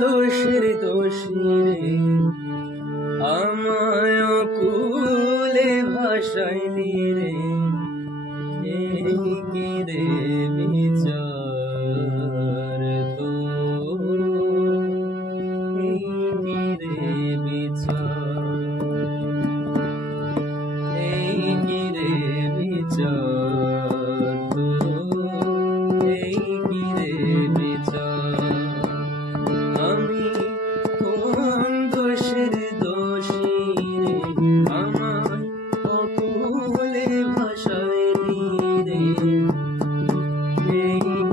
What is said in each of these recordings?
দোষের দোষী রে আমায় কুলে ভাসাইলি রে কি রে বিচার তো কি রে বিচার কি রে বিচার তো কি রে বিচার আমি কোন দোষের দোষী রে আমায় অকুলে ভাসাইলি রে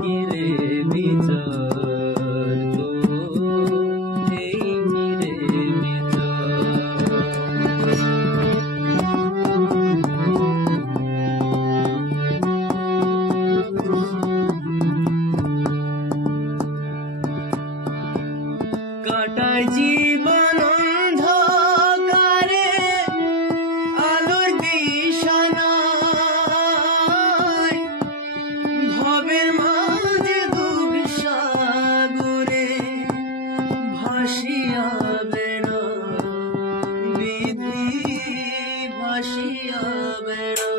কি রে বিচার তো কি রে কাটায় জীবন অন্ধকারে আলোর দিশা নাই ভবের মাঝে দুঃখ সাগরে ভাসিয়া বেড়া বিধি ভাসিয়া বেড়া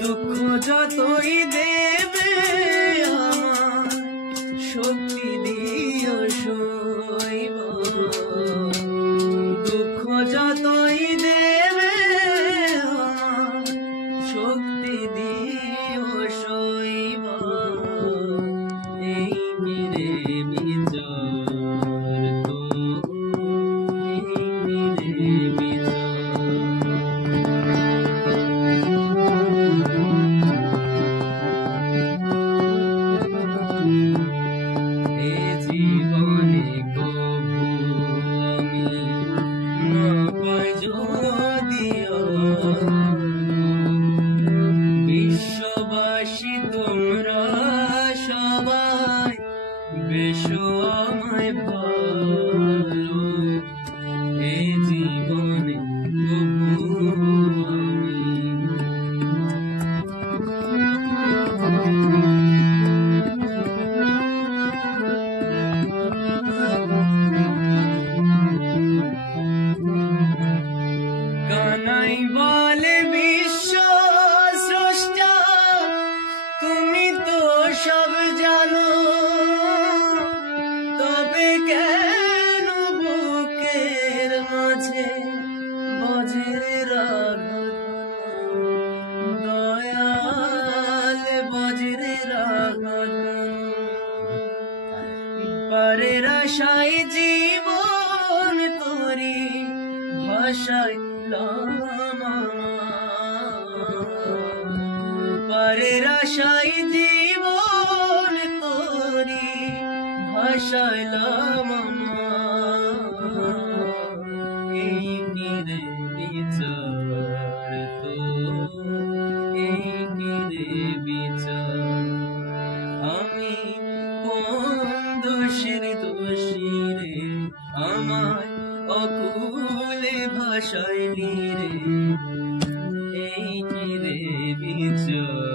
দুঃখ যতই দেবে আমার শক্তি দিও সইব দুঃখ যতই দেবে আমার শক্তি দিও সইব এই রে বিচার তো এই রে বিচার জীবনে কবু আমি না পাই যদিও বিশ্ববাসী তোমরা সবাই বেশো আমায় ভালো এই জীবনে কবু আমি কানাই বলে বিশ্ব স্রষ্টা তুমি তো সব জানো তবে কেন বুকের মাঝে বজ্রের আঘাত দয়াল বজ্রের আঘাত পরের আশায় জীবন তোরি ভাষায় পরের আশায় জীবন তোরি ভাসাইলাম এই রে বিচার তো এই রে বিচার আমি কোন দোষের দোষী রে আমায় অকুলে ভাসাইলি রে এই রে বিচার।